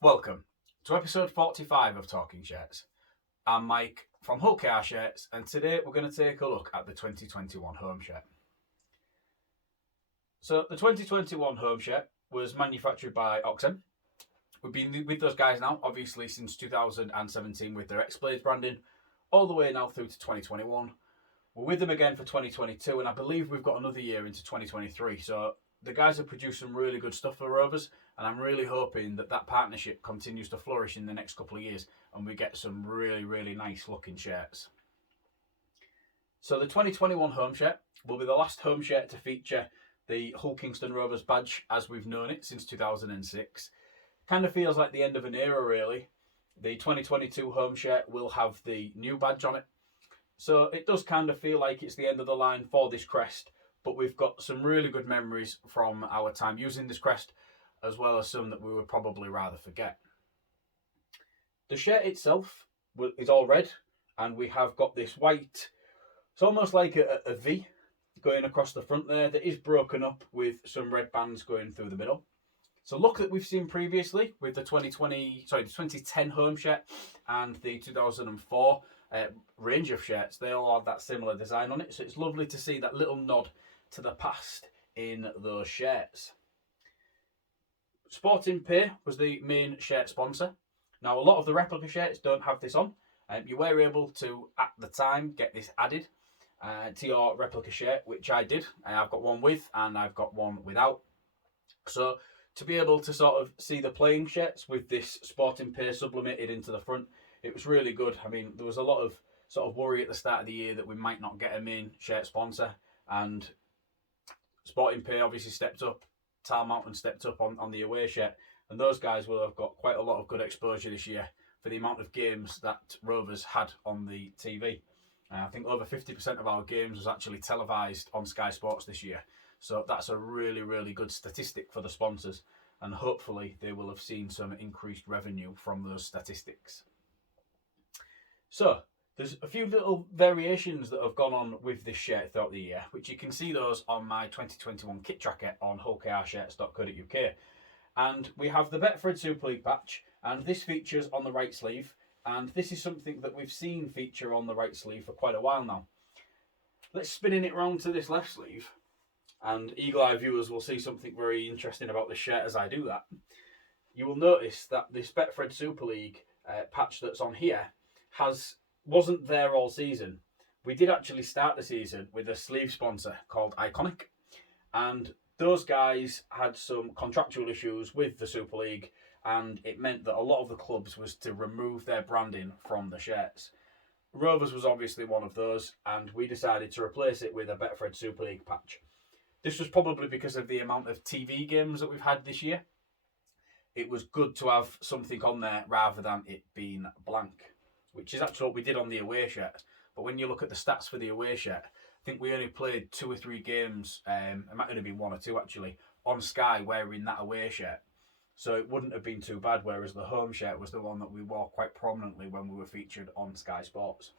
Welcome to episode 45 of Talking Shirts. I'm Mike from Hull KR Shirts, and today we're going to take a look at the 2021 home shirt. So, the 2021 home shirt was manufactured by Oxen. We've been with those guys now, obviously, since 2017 with their X-Blades branding, all the way now through to 2021. We're with them again for 2022, and I believe we've got another year into 2023. So, the guys have produced some really good stuff for Rovers, and I'm really hoping that that partnership continues to flourish in the next couple of years and we get some really nice looking shirts. So the 2021 home shirt will be the last home shirt to feature the Hull Kingston Rovers badge as we've known it since 2006. Kind of feels like the end of an era really. The 2022 home shirt will have the new badge on it. So it does kind of feel like it's the end of the line for this crest, but we've got some really good memories from our time using this crest, as well as some that we would probably rather forget. The shirt itself is all red, and we have got this white, it's almost like a V going across the front there that is broken up with some red bands going through the middle. So look that we've seen previously with the 2010 home shirt and the 2004 range of shirts. They all have that similar design on it, so it's lovely to see that little nod to the past in those shirts. Sporting Pay was the main shirt sponsor. Now, a lot of the replica shirts don't have this on. You were able to, at the time, get this added to your replica shirt, which I did. I've got one with and I've got one without. So, to be able to sort of see the playing shirts with this Sporting Pay sublimated into the front, it was really good. I mean, there was a lot of sort of worry at the start of the year that we might not get a main shirt sponsor, and Sporting Pay obviously stepped up. Tal Mountain stepped up on the away shirt, and those guys will have got quite a lot of good exposure this year for the amount of games that Rovers had on the TV. I think over 50% of our games was actually televised on Sky Sports this year. So that's a really good statistic for the sponsors, and hopefully they will have seen some increased revenue from those statistics. So there's a few little variations that have gone on with this shirt throughout the year, which you can see those on my 2021 kit tracker on hullkrshirts.co.uk. And we have the Betfred Super League patch, and this features on the right sleeve, and this is something that we've seen feature on the right sleeve for quite a while now. Let's spin it round to this left sleeve, and Eagle Eye viewers will see something very interesting about this shirt as I do that. You will notice that this Betfred Super League patch that's on here wasn't there all season. We did actually start the season with a sleeve sponsor called Iconic, and those guys had some contractual issues with the Super League, and it meant that a lot of the clubs was to remove their branding from the shirts. Rovers was obviously one of those, and we decided to replace it with a Betfred Super League patch. This was probably because of the amount of TV games that we've had this year. It was good to have something on there rather than it being blank, which is actually what we did on the away shirt. But when you look at the stats for the away shirt, I think we only played 2 or 3 games, it might only be 1 or 2 actually, on Sky wearing that away shirt. So it wouldn't have been too bad, whereas the home shirt was the one that we wore quite prominently when we were featured on Sky Sports.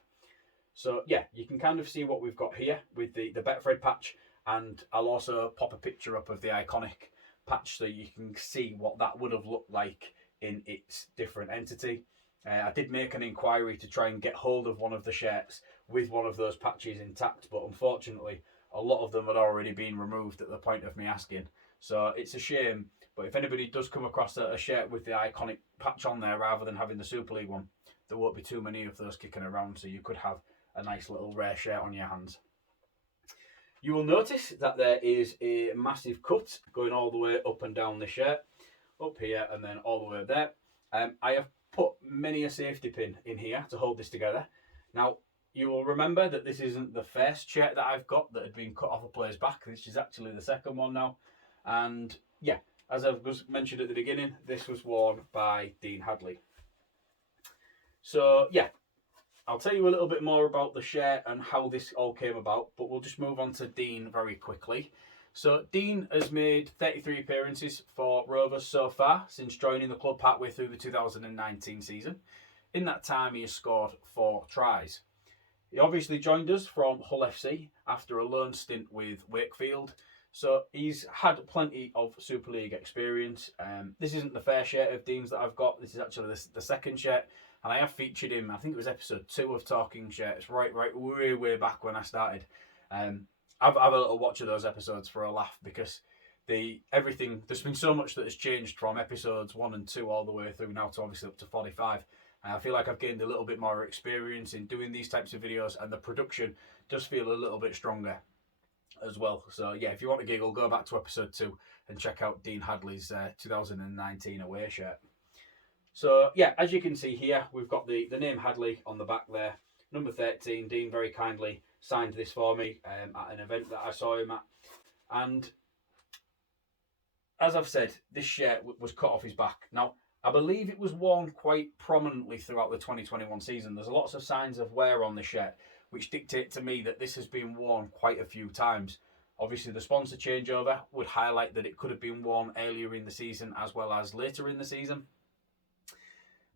So yeah, you can kind of see what we've got here with the Betfred patch, and I'll also pop a picture up of the Iconic patch so you can see what that would have looked like in its different entity. I did make an inquiry to try and get hold of one of the shirts with one of those patches intact, but unfortunately a lot of them had already been removed at the point of me asking. So it's a shame, but if anybody does come across a shirt with the Iconic patch on there rather than having the Super League one, there won't be too many of those kicking around, so you could have a nice little rare shirt on your hands. You will notice that there is a massive cut going all the way up and down the shirt, up here and then all the way there. I have put many a safety pin in here to hold this together. Now, you will remember that this isn't the first shirt that I've got that had been cut off a player's back. This is actually the second one now. And yeah, as I was mentioned at the beginning, this was worn by Dean Hadley. So yeah, I'll tell you a little bit more about the shirt and how this all came about, but we'll just move on to Dean very quickly. So Dean has made 33 appearances for Rovers so far since joining the club partway through the 2019 season. In that time, he has scored 4 tries. He obviously joined us from Hull FC after a loan stint with Wakefield. So he's had plenty of Super League experience. This isn't the first shirt of Dean's that I've got. This is actually the second shirt, and I have featured him. I think it was episode 2 of Talking Shirts, right, way back when I started. I've a little watch of those episodes for a laugh because there's been so much that has changed from episodes 1 and 2 all the way through now to obviously up to 45. And I feel like I've gained a little bit more experience in doing these types of videos, and the production does feel a little bit stronger as well. So yeah, if you want to giggle, go back to episode 2 and check out Dean Hadley's 2019 away shirt. So yeah, as you can see here, we've got the name Hadley on the back there. Number 13, Dean very kindly signed this for me at an event that I saw him at. And as I've said, this shirt was cut off his back. Now, I believe it was worn quite prominently throughout the 2021 season. There's lots of signs of wear on the shirt, which dictate to me that this has been worn quite a few times. Obviously, the sponsor changeover would highlight that it could have been worn earlier in the season as well as later in the season.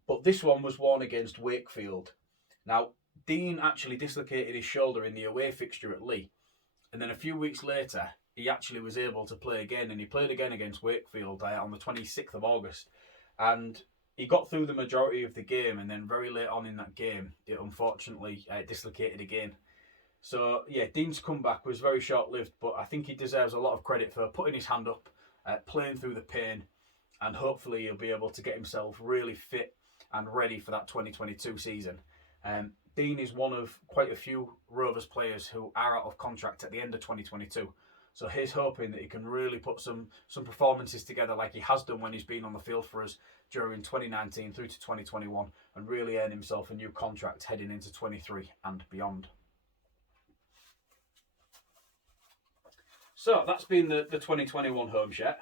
But this one was worn against Wakefield. Now, Dean actually dislocated his shoulder in the away fixture at Leigh. And then a few weeks later, he actually was able to play again. And he played again against Wakefield on the 26th of August. And he got through the majority of the game. And then very late on in that game, it unfortunately dislocated again. So, yeah, Dean's comeback was very short-lived. But I think he deserves a lot of credit for putting his hand up, playing through the pain. And hopefully he'll be able to get himself really fit and ready for that 2022 season. Dean is one of quite a few Rovers players who are out of contract at the end of 2022. So he's hoping that he can really put some performances together like he has done when he's been on the field for us during 2019 through to 2021 and really earn himself a new contract heading into 23 and beyond. So that's been the 2021 home shirt.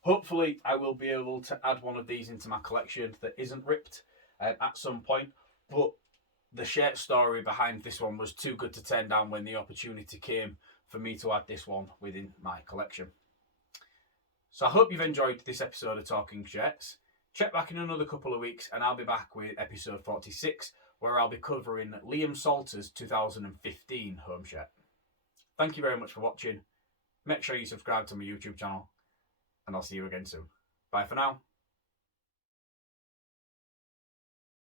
Hopefully I will be able to add one of these into my collection that isn't ripped at some point, but the shirt story behind this one was too good to turn down when the opportunity came for me to add this one within my collection. So I hope you've enjoyed this episode of Talking Shirts. Check back in another couple of weeks and I'll be back with episode 46 where I'll be covering Liam Salter's 2015 home shirt. Thank you very much for watching. Make sure you subscribe to my YouTube channel and I'll see you again soon. Bye for now.